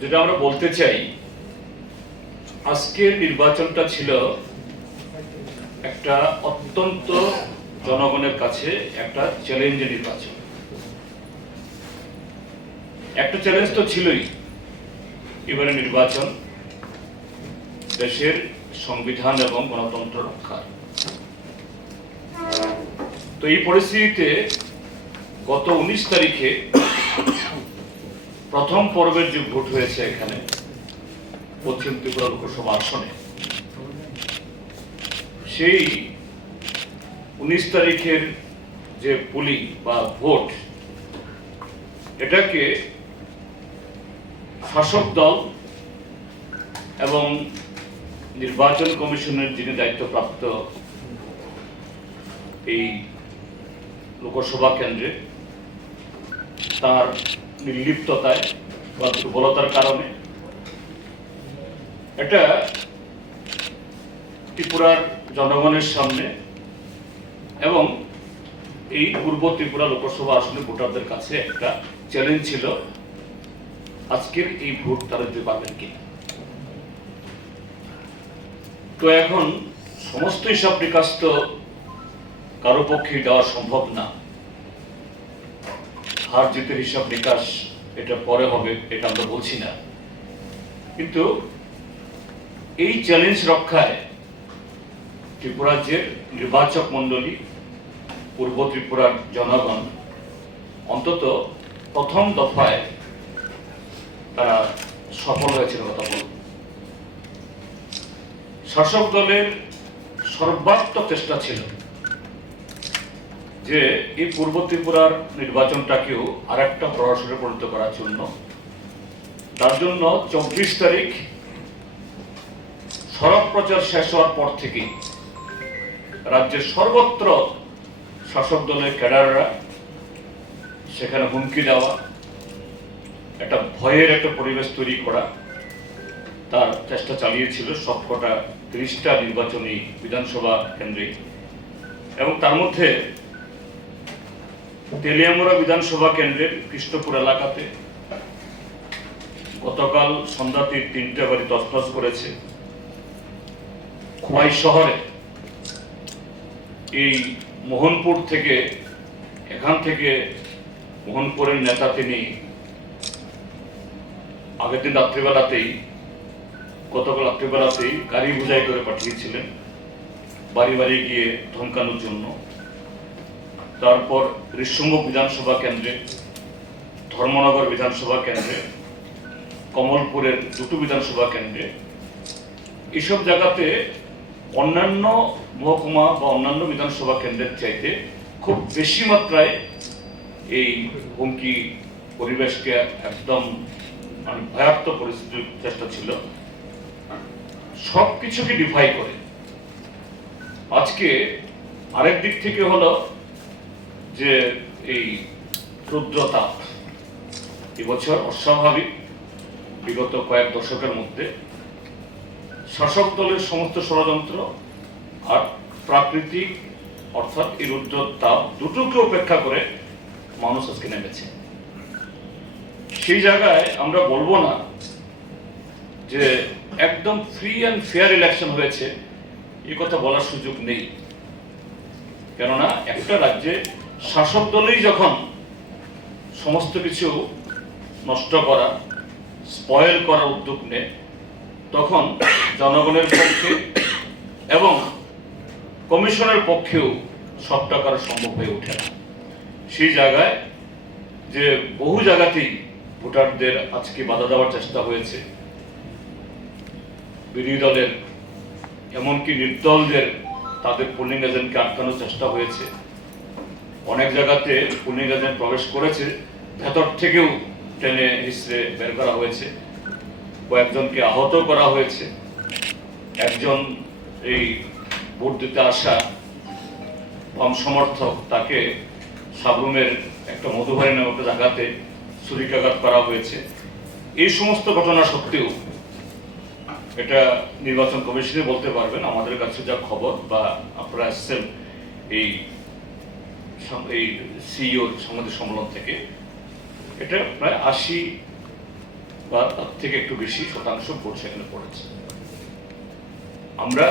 যেটা আমরা বলতে চাই, আজকের নির্বাচনটা ছিল একটা অত্যন্ত জনগণের কাছে একটা চ্যালেঞ্জের নির্বাচন। একটা চ্যালেঞ্জ তো ছিলই, এবারে নির্বাচন দেশের সংবিধান এবং গণতন্ত্র রক্ষার। তো এই পরিস্থিতিতে গত 19 তারিখে প্রথম পর্বের যে ভোট হয়েছে এখানে পশ্চিম ত্রিপুরা লোকসভা আসনে, সেই 19 তারিখের যে পোলিং বা ভোট, এটাকে শাসক দল এবং নির্বাচন কমিশনের যিনি দায়িত্বপ্রাপ্ত এই লোকসভা কেন্দ্রে তার নির্লিপ্ততায় বা দুর্বলতার কারণে এটা ত্রিপুরার জনগণের সামনে এবং এই পূর্ব ত্রিপুরা লোকসভা আসনে ভোটারদের কাছে একটা চ্যালেঞ্জ ছিল, আজকের এই ভোট তারা দিতে পারবেন কিনা। তো এখন সমস্ত হিসাব নিকাশ তো কারো পক্ষে দেওয়া সম্ভব না। হার জিতের হিসাব নিকাশ এটা পরে হবে, এটা আমরা বলছি না, কিন্তু এই চ্যালেঞ্জ রক্ষায় ত্রিপুরার যে নির্বাচক মন্ডলী, পূর্ব ত্রিপুরার জনগণ অন্তত প্রথম দফায় তারা সফল হয়েছিল কথা বল। শাসক দলের সর্বাত্মক চেষ্টা ছিল যে এই পূর্ব ত্রিপুরার নির্বাচনটাকেও আর একটা প্রহসনে পরিণত করার জন্য। তার জন্য 24 তারিখ সড়ক প্রচার শেষ হওয়ার পর থেকেই রাজ্যের সর্বত্র শাসক দলের ক্যাডাররা সেখানে হুমকি দেওয়া, একটা ভয়ের একটা পরিবেশ তৈরি করা তার চেষ্টা চালিয়েছিল সবকটা 30টা নির্বাচনী বিধানসভা কেন্দ্রে। এবং তার মধ্যে তেলিয়ামুড়া বিধানসভা কেন্দ্রের কৃষ্ণপুর এলাকাতে গতকাল সন্ধ্যাতে 3টে বাড়ি তছনছ করেছে। খোয়াই শহরে এই মোহনপুর থেকে, এখান থেকে মোহনপুরের নেতা তিনি আগের দিন রাত্রিবেলাতেই, গতকাল রাত্রিবেলাতেই গাড়ি বোঝাই করে পাঠিয়েছিলেন বাড়ি বাড়ি গিয়ে ধমকানোর জন্য। তারপর ঋষিমুখ বিধানসভা কেন্দ্রে, ধর্মনগর বিধানসভা কেন্দ্রে, কমলপুরের 2টো বিধানসভা কেন্দ্রে, এসব জায়গাতে অন্যান্য মহকুমা বা অন্যান্য বিধানসভা কেন্দ্রের চাইতে খুব বেশি মাত্রায় এই হুমকি পরিবেশকে একদম ভয়ার্থ পরিস্থিতির চেষ্টা ছিল। সবকিছুকে ডিফাই করে আজকে আরেক দিক থেকে হলো যে এই রুদ্রতা এবছর অস্বাভাবিক। বিগত কয়েক দশকের মধ্যে শাসক দলের সমস্ত ষড়যন্ত্র আর প্রাকৃতিক অর্থাৎ এই রুদ্রতাপ দুটোকে উপেক্ষা করে মানুষ আজকে নেমেছে। সেই জায়গায় আমরা বলবো না যে একদম ফ্রি অ্যান্ড ফেয়ার ইলেকশন হয়েছে, এই কথা বলার সুযোগ নেই। কেননা একটা রাজ্যে শাসক দলেই যখন সমস্ত কিছু নষ্ট করা, স্পয়েল করার উদ্যোগ নেয়, তখন জনগণের পক্ষে এবং কমিশনের পক্ষেও সবটা করা সম্ভব হয়ে ওঠে না। সেই জায়গায় যে বহু জায়গাতেই ভোটারদের আজকে বাধা দেওয়ার চেষ্টা হয়েছে, বিরোধী দলের এমনকি নির্দলদের তাদের পোলিং এজেন্টকে আটকানোর চেষ্টা হয়েছে। অনেক জায়গাতে পোলিং এজেন্ট প্রবেশ করেছে, ভেতর থেকেও টেনে হিসড়ে বের করা হয়েছে, কয়েকজনকে আহত করা হয়েছে। একজন এই ভোট দিতে আসা বাম সমর্থক, তাকে সাবরুমের একটা মধুবাড়ি নামক জায়গাতে ছুরিকাঘাত করা হয়েছে। এই সমস্ত ঘটনা সত্ত্বেও এটা নির্বাচন কমিশনে বলতে পারবেন, আমাদের কাছে যা খবর বা আপনারা এসছেন এই সিইওর সংবাদ সম্মেলন থেকে, এটা প্রায় 80 বা তার থেকে একটু বেশি শতাংশ ভোট সেখানে পড়েছে। আমরা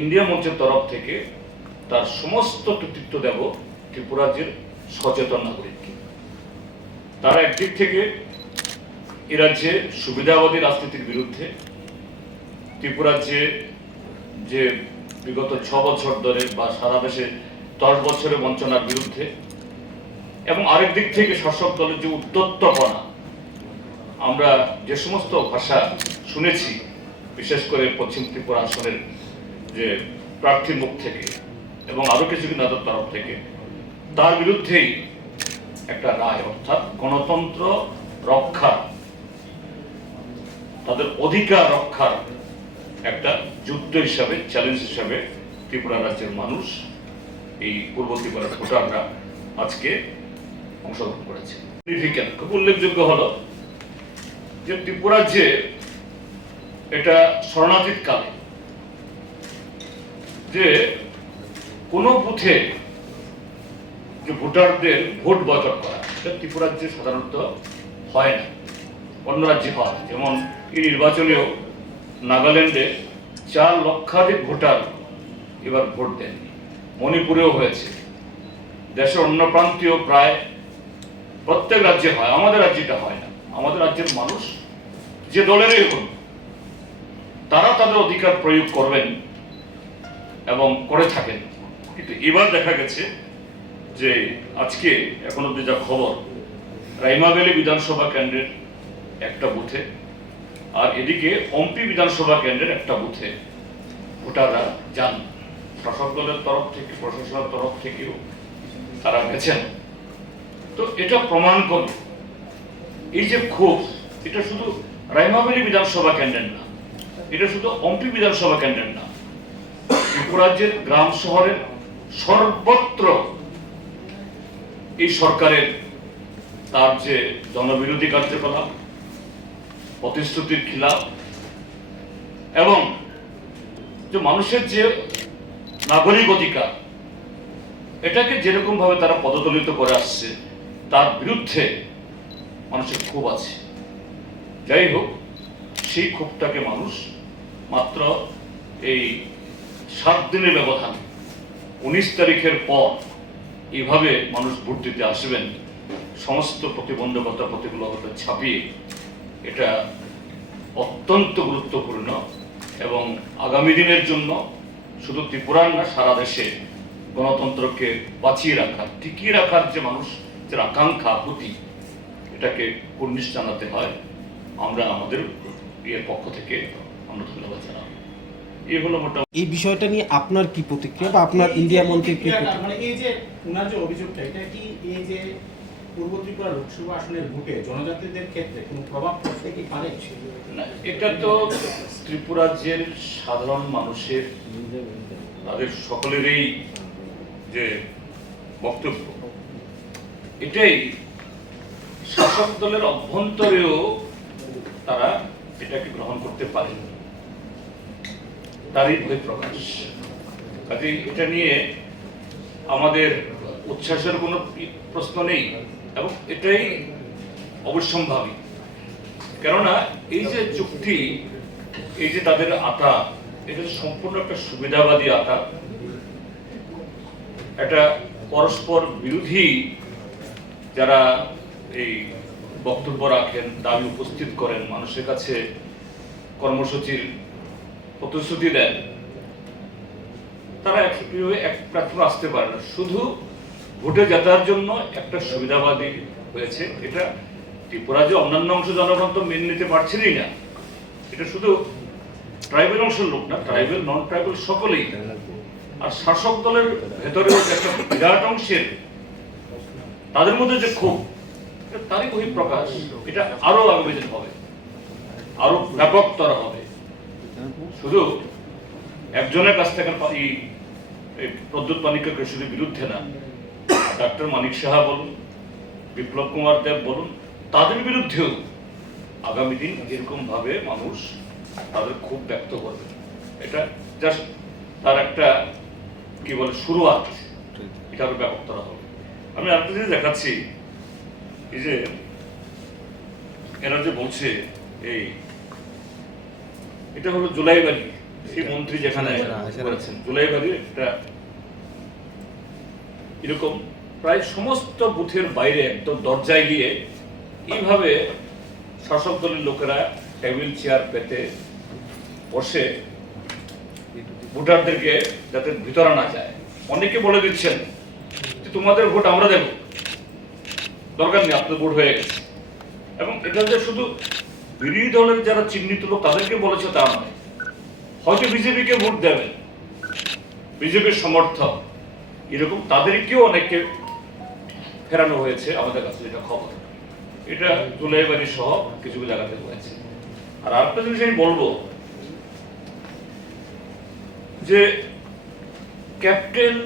ইন্ডিয়া মঞ্চের তরফ থেকে তার সমস্ত কৃতিত্ব দেব ত্রিপুরা রাজ্যের সচেতন নাগরিককে। তারা একদিক থেকে এ রাজ্যে সুবিধাবাদী রাজনীতির বিরুদ্ধে, ত্রিপুরা রাজ্যে যে বিগত 6 বছর ধরে বা সারা দেশে 10 বছরের বঞ্চনার বিরুদ্ধে, এবং আরেক দিক থেকে শাসক দলের যে উদ্যত্তপনা, আমরা যে সমস্ত ভাষা শুনেছি বিশেষ করে পশ্চিম ত্রিপুরা আসনের যে প্রার্থীর মুখ থেকে এবং আরো কিছু নেতার তরফ থেকে, তার বিরুদ্ধেই একটা রায়, অর্থাৎ গণতন্ত্র রক্ষা, তাদের অধিকার রক্ষার একটা যুদ্ধ হিসাবে, চ্যালেঞ্জ হিসাবে ত্রিপুরা রাজ্যের মানুষ, এই পূর্ব ত্রিপুরার ভোটাররা আজকে অংশগ্রহণ করেছে। খুব উল্লেখযোগ্য হলো যে ত্রিপুরা যে এটা শরণার্থীর কালে যে কোনো বুথে যে ভোটারদের ভোট বয়কট করা, এটা ত্রিপুরা রাজ্যে সাধারণত হয় না, অন্য রাজ্যে হয়। যেমন এই নির্বাচনেও নাগাল্যান্ডে 4 লক্ষাধিক ভোটার এবার ভোট দেন, মণিপুরেও হয়েছে, দেশের অন্য প্রান্তীয় প্রায় প্রত্যেক রাজ্যে হয়, আমাদের রাজ্যটা হয় না। আমাদের রাজ্যের মানুষ যে দলেরই হোক, তারা তাদের অধিকার প্রয়োগ করবেন এবং করে থাকেন। কিন্তু এবার দেখা গেছে যে আজকে এখন অব্দি যা খবর, রাইমাভেলি বিধানসভা কেন্দ্রের একটা বুথে আর এদিকে অম্পি বিধানসভা কেন্দ্রের একটা বুথে ভোটাররা যান, শাসক দলের তরফ থেকে, প্রশাসনের তরফ থেকেও তারা গেছেন। তো এটা প্রমাণ করে এই যে ক্ষোভ, এটা শুধু রাইমাভেলি বিধানসভা কেন্দ্রের না, এটা শুধু অম্পি বিধানসভা কেন্দ্রের না, ত্রিপুরা রাজ্যের গ্রাম শহরের সর্বত্র এই সরকারের তার যে জনবিরোধী কার্যকলাপ, প্রতিশ্রুতির খিলাফ, এবং যে মানুষের যে নাগরিক অধিকার, এটাকে যেরকম ভাবে তারা পদদলিত করে আসছে, তার বিরুদ্ধে মানুষের ক্ষোভ আছে। যাই হোক, সেই ক্ষোভটাকে মানুষ মাত্র এই 7 দিনের ব্যবধান, 19 তারিখের পর এইভাবে মানুষ ভোট দিতে আসবেন, সমস্ত প্রতিবন্ধকতা, প্রতিকূলতা ছাপিয়ে। এটা অত্যন্ত গুরুত্বপূর্ণ এবং আগামী দিনের জন্য শুধু ত্রিপুরার না, সারা দেশে গণতন্ত্রকে বাঁচিয়ে রাখার, টিকিয়ে রাখার যে মানুষের আকাঙ্ক্ষা, আকুতি, এটাকে কুর্নিশ জানাতে হয়। আমরা আমাদের এর পক্ষ থেকে আমরা ধন্যবাদ জানাবো। এই হলো মোটামুটি এই বিষয়টা নিয়ে আপনার কি প্রতিক্রিয়া বা আপনার ইন্ডিয়া মন্ত্রীর কি প্রতিক্রিয়া? মানে এই যে ওনার যে অভিযোগটা, এটা কি এই যে পূর্ব ত্রিপুরা লোকসভা আসনের ভোটে জনজাতিদের ক্ষেত্রে কোনো প্রভাব পড়তে কি পারে? না, এটা তো ত্রিপুরা রাজ্যের সাধারণ মানুষের, তাদের সকলেরই যে বক্তব্য, এটাই শাসক দলের অভ্যন্তরেও তারা এটাকে গ্রহণ করতে পারেন, তারই বহিঃপ্রকাশ। কাজে এটা নিয়ে আমাদের উচ্ছ্বাসের কোনো প্রশ্ন নেই এবং এটাই অবশ্যম্ভাবী। কেননা এই যে চুক্তি, এই যে তাদের আতা, এটা সম্পূর্ণ একটা সুবিধাবাদী আতা, একটা পরস্পর বিরোধী যারা এই বক্তব্য রাখেন, দাবি উপস্থিত করেন, মানুষের কাছে কর্মসূচির প্রতিশ্রুতি দেন, তারা এক প্ল্যাটফর্মে আসতে পারে না। শুধু ভোটে জেতার জন্য একটা সুবিধাবাদী হয়েছে। এটা ত্রিপুরা যে অন্যান্য অংশ জনগণ তো মেনে নিতে পারছেনই না। এটা শুধু ট্রাইবেল অংশের লোক না, ট্রাইবেল, নন ট্রাইবেল সকলেই। আর শাসক দলের ভেতরে একটা বিরাট অংশের তাদের মধ্যে যে ক্ষোভ, তারই বহিঃপ্রকাশ। এটা আরো আগামী দিন হবে, আরো ব্যাপকতর হবে। শুধু একজনের কাছ থেকে প্রদ্যুৎ মানিক্য কেশরীর বিরুদ্ধে না, ডাক্তার মানিক সাহা বলুন, বিপ্লব কুমার দেব বলুন, তাদের বিরুদ্ধেও আগামী দিন এরকম ভাবে মানুষ তাদের ক্ষোভ ব্যক্ত করবে। এটা জাস্ট তার একটা কি বলে শুরুয়াত, এটা আরো ব্যাপকতর হবে। আমি আরেকটা জিনিস দেখাচ্ছি, এই যে এরা যে বলছে এই এটা হলো জুলাইবাড়ি, সেই মন্ত্রী যেখানে করেছেন জুলাইবাড়ির একটা এরকম প্রায় সমস্ত বুথের বাইরে একদম দরজায় গিয়ে এইভাবে শাসক দলের লোকেরা টেবিল চেয়ার পেতে বসে ভোটারদেরকে যাতে ভিতরে না যায়, অনেকে বলে দিচ্ছেন যে তোমাদের ভোট আমরা দেব, দরকার নেই, আপনাদের ভোট হয়ে গেছে। এবং এটা যে শুধু বিরোধী দলের যারা চিহ্নিত লোক তাদেরকে বলেছে তা নয়, হয়তো বিজেপিকে ভোট দেবেন, বিজেপির সমর্থক এরকম তাদেরকেও অনেককে ফেরানো হয়েছে আমাদের কাছে যেটা খবর। এটা জুলাইবাড়ি সহ কিছু জায়গাতে হয়েছে। আর আরেকটা জিনিস আমি বলবো যে ক্যাপ্টেন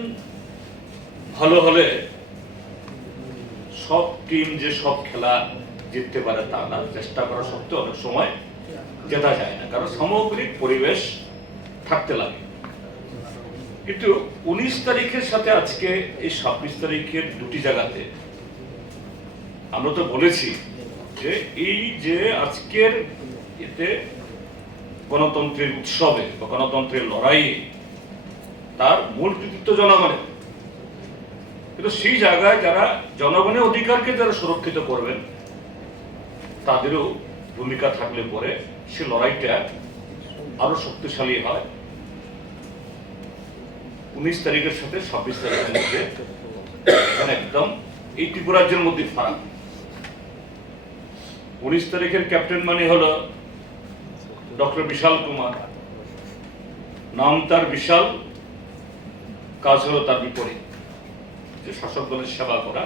ভালো হলে সব টিম যে সব খেলা জিততে পারে তা না, চেষ্টা করা সত্ত্বেও অনেক সময় জেতা যায় না, কারণ সামগ্রিক পরিবেশ থাকতে লাগে। কিন্তু 19 তারিখের সাথে আজকে এই 26 তারিখের দুটি জায়গাতে আমরা তো বলেছি যে এই যে আজকের এতে গণতন্ত্রের উৎসবে বা গণতন্ত্রের লড়াইয়ে তার মূল কৃতিত্ব জনগণের, কিন্তু সেই জায়গায় যারা জনগণের অধিকারকে যারা সুরক্ষিত করবেন তাদেরও ভূমিকা থাকলে পরে সে লড়াইটা আরো শক্তিশালী হয়। 19 তারিখের সাথে 26 তারিখের মধ্যে একদম এই ত্রিপুরাজ্যের মধ্যে ফারাক। 19 তারিখের ক্যাপ্টেন মানে হলো ডক্টর বিশাল কুমার, নাম তার বিশাল, কাজ হলো তার বিপরীত, যে শাসক দলের সেবা করা,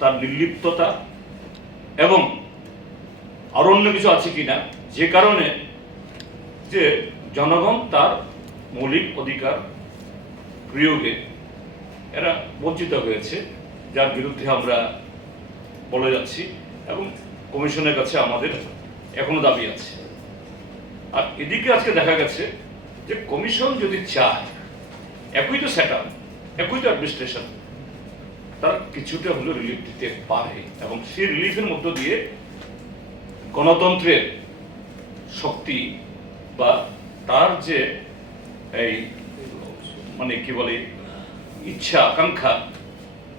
তার নির্লিপ্ততা এবং আরো অন্য কিছু আছে কিনা যে কারণে যে জনগণ তার মৌলিক অধিকার প্রয়োগে এরা বঞ্চিত হয়েছে, যার বিরুদ্ধে আমরা বলে যাচ্ছি এবং কমিশনের কাছে আমাদের এখনো দাবি আছে। আর এদিকে আজকে দেখা গেছে যে কমিশন যদি চায়, একই তো সেট আপ, একই তো অ্যাডমিনিস্ট্রেশন, তারা কিছুটা হলেও রিলিফ দিতে পারে এবং সেই রিলিফের মধ্য দিয়ে গণতন্ত্রের শক্তি বা তার যে এই মানে কি বলে ইচ্ছা আকাঙ্ক্ষা,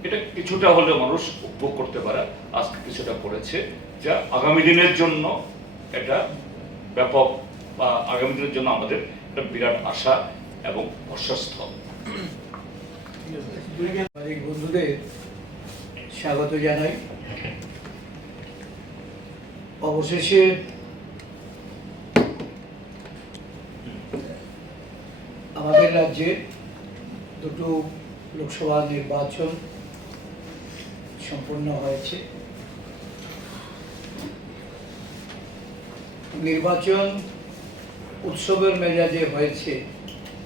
এটা কিছুটা হলেও মানুষ উপভোগ করতে পারে। আজকে কিছুটা করেছে, যা আগামী দিনের জন্য এটা ব্যাপক বা আগামী দিনের জন্য আমাদের একটা বিরাট আশা এবং প্রশস্তল। বন্ধুদের স্বাগত জানাই। অবশেষে আমাদের রাজ্যে দুটো লোকসভা নির্বাচন সম্পন্ন হয়েছে। নির্বাচন উৎসবের মেজাজে হয়েছে,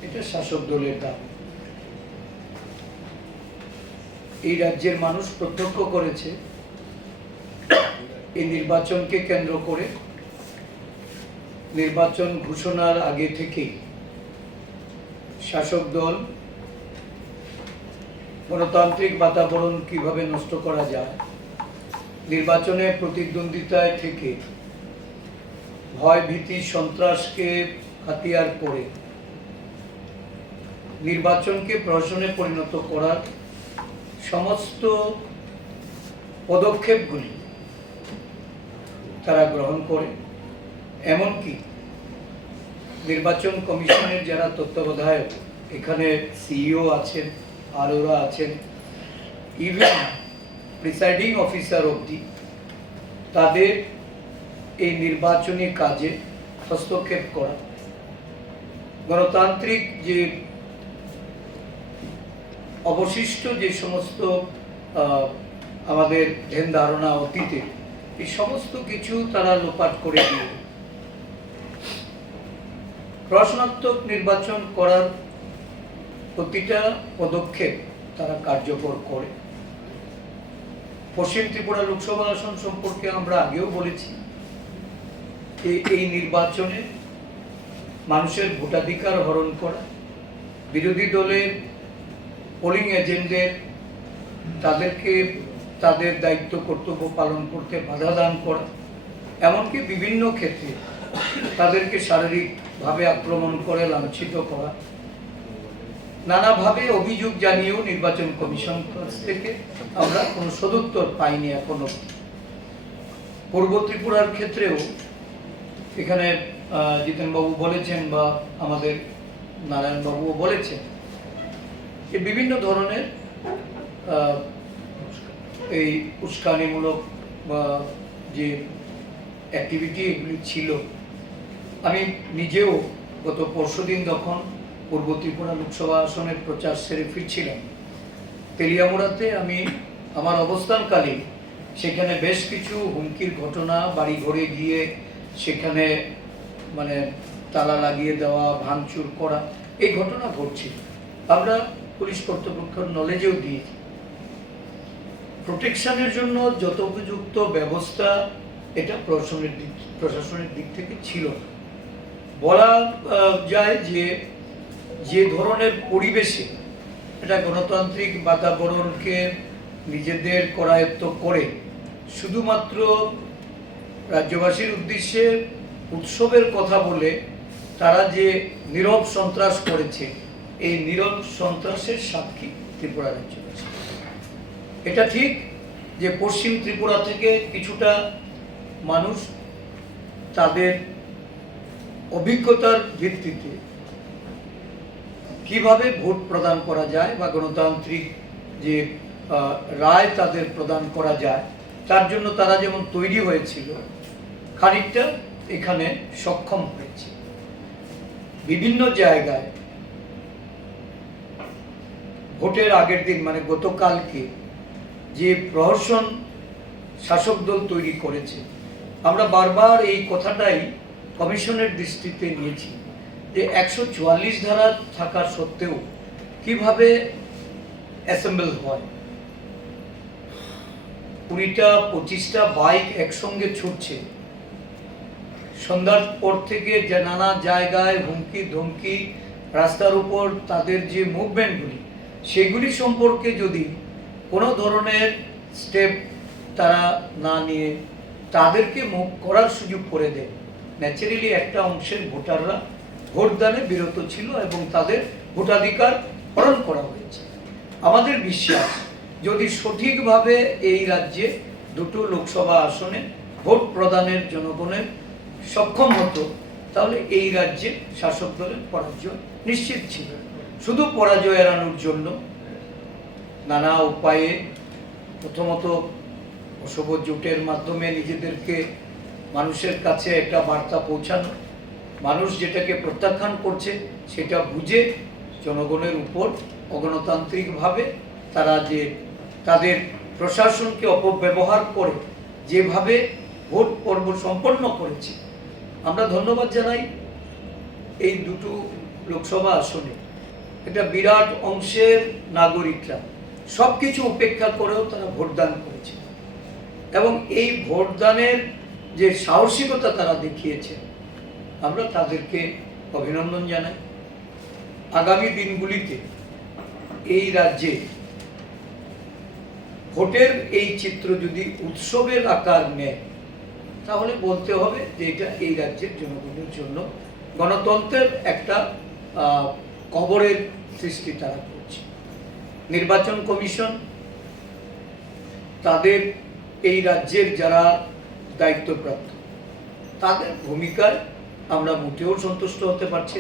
এটা শাসক দলের দাবি। এই রাজ্যের মানুষ প্রত্যক্ষ করেছে এই নির্বাচনকে কেন্দ্র করে নির্বাচন ঘোষণার আগে থেকেই শাসক দল গণতান্ত্রিক বাতাবরণ কিভাবে নষ্ট করা যায়, নির্বাচনে প্রতিদ্বন্দ্বিতায় থেকে ভয় ভীতি সন্ত্রাসকে হাতিয়ার করে নির্বাচনকে প্রহসনে পরিণত করার সমস্ত পদক্ষেপগুলি তারা গ্রহণ করে। এমনকি নির্বাচন কমিশনের যারা তত্ত্বাবধায়ক, এখানে সিইও আছেন, আরোরা আছেন, ইভেন প্রিসাইডিং অফিসার অবধি তাদের এই নির্বাচনী কাজে হস্তক্ষেপ করা, গণতান্ত্রিক যে অবশিষ্ট যে সমস্ত আমাদের ধ্যান ধারণা অতীতে, এই সমস্ত কিছু তারা লোপাট করে দিয়ে প্রশ্নাত্মক নির্বাচন করার প্রতিটা পদক্ষেপ তারা কার্যকর করে। পশ্চিম ত্রিপুরা লোকসভা আসন সম্পর্কে আমরা আগেও বলেছি যে এই নির্বাচনে মানুষের ভোটাধিকার হরণ করা, বিরোধী দলের পোলিং এজেন্টদের তাদেরকে তাদের দায়িত্ব কর্তব্য পালন করতে বাধা দান করা, এমনকি বিভিন্ন ক্ষেত্রে তাদেরকে শারীরিকভাবে আক্রমণ করে লাঞ্ছিত করা, নানাভাবে অভিযোগ জানিয়েও নির্বাচন কমিশন কাছ থেকে আমরা কোনো সদুত্তর পাইনি এখনো। পূর্ব ত্রিপুরার ক্ষেত্রেও এখানে জিতেনবাবু বলেছেন বা আমাদের নারায়ণবাবুও বলেছেন যে বিভিন্ন ধরনের এই উস্কানিমূলক বা যে অ্যাক্টিভিটি এগুলি ছিল। আমি নিজেও গত পরশুদিন যখন পূর্ব ত্রিপুরা লোকসভা আসনের প্রচার সেরে ফিরছিলাম, তেলিয়ামুড়াতে আমি আমার অবস্থানকালে সেখানে বেশ কিছু হুমকির ঘটনা, বাড়ি ঘরে গিয়ে সেখানে মানে তালা লাগিয়ে দেওয়া, ভাঙচুর করা, এই ঘটনা ঘটছিল। আমরা পুলিশ কর্তৃপক্ষের নলেজেও দিয়েছি। প্রোটেকশনের জন্য যথোপযুক্ত ব্যবস্থা এটা প্রশাসনের দিক থেকে ছিল না। বলা যায় যে ধরনের পরিবেশে এটা গণতান্ত্রিক বাতাবরণকে নিজেদের করায়ত্ত করে শুধুমাত্র রাজ্যবাসীর উদ্দেশ্যে উৎসবের কথা বলে তারা যে নীরব সন্ত্রাস করেছে, এই নীরব সন্ত্রাসের সাক্ষী ত্রিপুরা রাজ্যবাসী। এটা ঠিক যে পশ্চিম ত্রিপুরা থেকে কিছুটা মানুষ তাদের অভিজ্ঞতার ভিত্তিতে কিভাবে ভোট প্রদান করা যায় বা গণতান্ত্রিক যে রায় তাদের প্রদান করা যায় তার জন্য তারা যেমন তৈরি হয়েছিল, খানিকটা এখানে সক্ষম হয়েছে। বিভিন্ন জায়গায় ভোটের আগের দিন মানে গতকালকে যে প্রহসন শাসক দল তৈরি করেছে, আমরা বারবার এই কথাটাই কমিশনের দৃষ্টিতে নিয়েছি যে 144 ধারা থাকা সত্ত্বেও কিভাবে অ্যাসেম্বল হয়, 20টা-25টা বাইক একসঙ্গে ছুটছে, সন্ধ্যার পর থেকে যে নানা জায়গায় হুমকি ধমকি, রাস্তার উপর তাদের যে মুভমেন্টগুলি, সেগুলি সম্পর্কে যদি কোনো ধরনের স্টেপ তারা না নিয়ে তাদেরকে মুভ করার সুযোগ করে দেয়, ন্যাচারালি একটা অংশের ভোটাররা ভোটদানে বিরত ছিল এবং তাদের ভোটাধিকার হরণ করা হয়েছে। আমাদের বিশ্বাস যদি সঠিকভাবে এই রাজ্যে দুটো লোকসভা আসনে ভোট প্রদানের জনগণের সক্ষম হতো, তাহলে এই রাজ্যে শাসক দলের পরাজয় নিশ্চিত ছিল। শুধু পরাজয় এড়ানোর জন্য নানা উপায়ে প্রথমত অশুভ জোটের মাধ্যমে নিজেদেরকে মানুষের কাছে একটা বার্তা পৌঁছানো, মানুষ যেটাকে প্রত্যাখ্যান করছে সেটা বুঝে জনগণের উপর অগণতান্ত্রিকভাবে তারা যে তাদের প্রশাসনকে অপব্যবহার করে যেভাবে ভোট পর্ব সম্পন্ন করেছে, আমরা ধন্যবাদ জানাই এই দুটো লোকসভা আসনে। এটা বিরাট অংশের নাগরিকরা সব কিছু উপেক্ষা করেও তারা ভোটদান করেছে এবং এই ভোটদানের যে সাহসিকতা তারা দেখিয়েছে, আমরা তাদেরকে অভিনন্দন জানাই। আগামী দিনগুলিতে এই রাজ্যে ভোটের এই চিত্র যদি উৎসবের আকার নেয়, তাহলে বলতে হবে যে এটা এই রাজ্যের জনগণের জন্য গণতন্ত্রের একটা কবরের সৃষ্টি তারা করছে। নির্বাচন কমিশন তাদের এই রাজ্যের যারা দায়িত্বপ্রাপ্ত তাদের ভূমিকায় আমরা মোটেও সন্তুষ্ট হতে পারছি।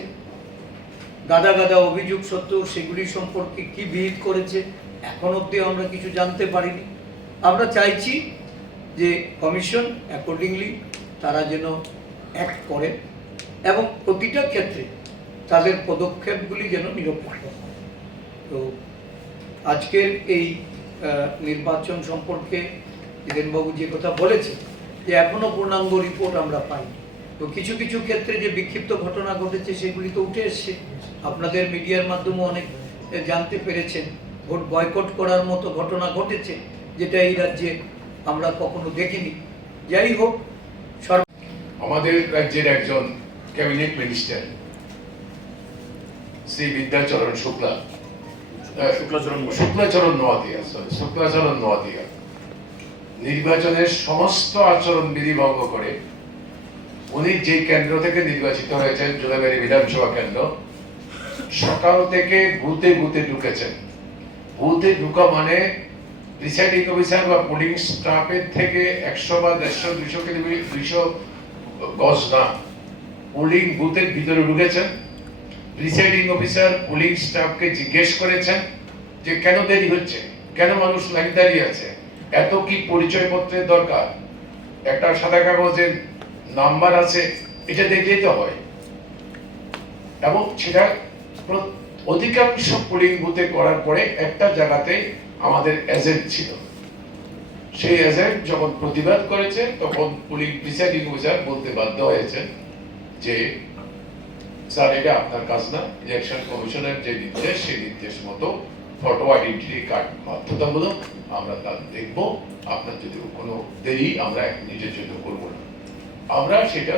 গাদা গাদা অভিযোগ সত্ত্বেও সেগুলি সম্পর্কে কি বিহিত করেছে এখন অবধি আমরা কিছু জানতে পারিনি। আমরা চাইছি যে কমিশন অ্যাকর্ডিংলি তারা যেন অ্যাক্ট করে এবং প্রতিটা ক্ষেত্রে তাদের পদক্ষেপগুলি যেন নিরপেক্ষ হয়। তো আজকের এই নির্বাচন সম্পর্কে জিতেনবাবু যে কথা বলেছে যে এখনো পূর্ণাঙ্গ রিপোর্ট আমরা পাইনি, তো কিছু কিছু ক্ষেত্রে যে বিক্ষিপ্ত ঘটনা ঘটেছে সেগুলি তো উঠে এসছে, আপনাদের মিডিয়ার মাধ্যমে অনেক জানতে পেরেছেন। ভোট বয়কট করার মতো ঘটনা ঘটেছে যেটা এই রাজ্যে আমরা কখনো দেখিনি। যাই হোক, আমাদের রাজ্যের একজন ক্যাবিনেট মিনিস্টার শ্রী বিদ্যাচরণ শুক্লাচরণ নোয়াদিয়া নির্বাচনের সমস্ত আচরণবিধি ভঙ্গ করে উনি যে কেন্দ্র থেকে নির্বাচিত হয়েছেন জোলাইবাড়ি বিধানসভা কেন্দ্র, সকাল থেকে বুথে বুথে ঢুকেছেন। বুথে ঢুকা মানে প্রিসাইডিং অফিসার বা পোলিং স্টাফের থেকে 100 বা 150 200 গজ না, পোলিং বুথের ভিতরে ঢুকেছেন। প্রিসাইডিং অফিসার পোলিং স্টাফকে জিজ্ঞেস করেছেন যে কেন দেরি হচ্ছে, কেন মানুষ লাইন দাঁড়িয়ে আছে, এত কি পরিচয়পত্রের দরকার, একটা সাদা কাগজের নাম্বার আছে, এটা দেখলেই তো হয়। এবং সেটা অধিকাংশ পোলিং বুথে করার পরে একটা জায়গাতে আমাদের এজেন্ট ছিল, সেই এজেন্ট যখন প্রতিবাদ করেছে তখন পোলিং প্রিসাইডিং অফিসার বলতে বাধ্য হয়েছেন যে স্যার এটা আপনার কাজ না, ইলেকশন কমিশনের যে নির্দেশ সেই নির্দেশ মতো ফটো আইডেন্টিটি কার্ড বাধ্যতামূলক, আমরা তা দেখব, আপনার যদি কোনো দেরি আমরা নিজের জন্য করবো না। আমরা সেটা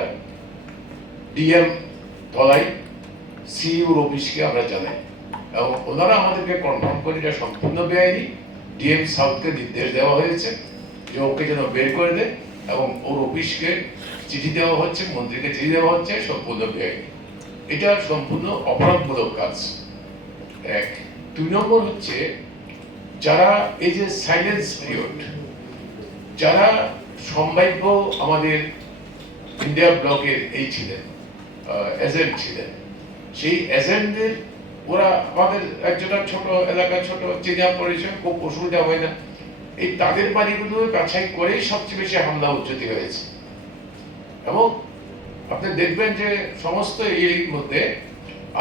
ডিএম তলাই সিইউর অফিসকে আমরা জানাই এবং ওনারা আমাদেরকে কনফার্ম করে এটা সম্পূর্ণ বেআইনি। ডিএম সাউথকে নির্দেশ দেওয়া হয়েছে যে ওকে যেন বের করে দেয় এবং ওর অফিসকে চিঠি দেওয়া হচ্ছে, মন্ত্রীকে চিঠি দেওয়া হচ্ছে, সম্পূর্ণ বেআইনি। এটা সম্পূর্ণ অপরাধমূলক কাজ। এক। 2 নম্বর হচ্ছে যারা এই যে সাইলেন্স পিরিয়ড, যারা সম্ভাব্য আমাদের ইন্ডিয়া ব্লকের এই ছিলেন এজেন্ট ছিলেন, সেই এজেন্টদের ওরা আমাদের একটা ছোট এলাকা, ছোট চেনা পরিচয়, খুব অসুবিধা হয় না, এই তাদের বাড়িগুলো বাছাই করেই সবচেয়ে বেশি হামলা উচ্চতি হয়েছে। এবং আপনি দেখবেন যে সমস্ত এর মধ্যে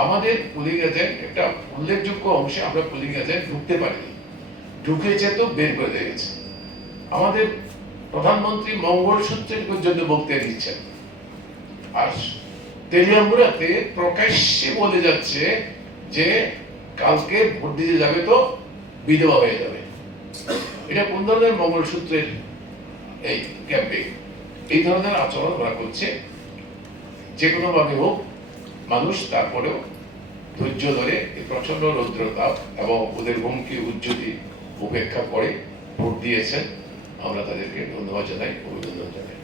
আমাদের পুলিং এজেন্ট একটা উল্লেখযোগ্য অংশে আমরা পুলিং এজেন্ট ঢুকতে পারিনি, ঢুকেছে তো বের করে দিয়েছে। আমাদের প্রধানমন্ত্রী মঙ্গলসূত্রের জন্য বক্তব্য দিচ্ছেন আর তেলিয়ামুড়াতে প্রকাশ্যে বলে যাচ্ছে যে কালকে ভোট দিতে যাবে তো বিধবা হয়ে যাবে। এটা কোন ধরনের মঙ্গলসূত্রের এই ক্যাম্পে এই ধরনের আচরণ ওরা করছে। যে কোনো ভাবে হোক মানুষ তারপরেও ধৈর্য ধরে এই প্রচন্ড রৌদ্রতাপ এবং ওদের হুমকি উজ্জ্বতি উপেক্ষা করে ভোট দিয়েছেন। আমরা তাদেরকে ধন্যবাদ জানাই, অভিনন্দন জানাই।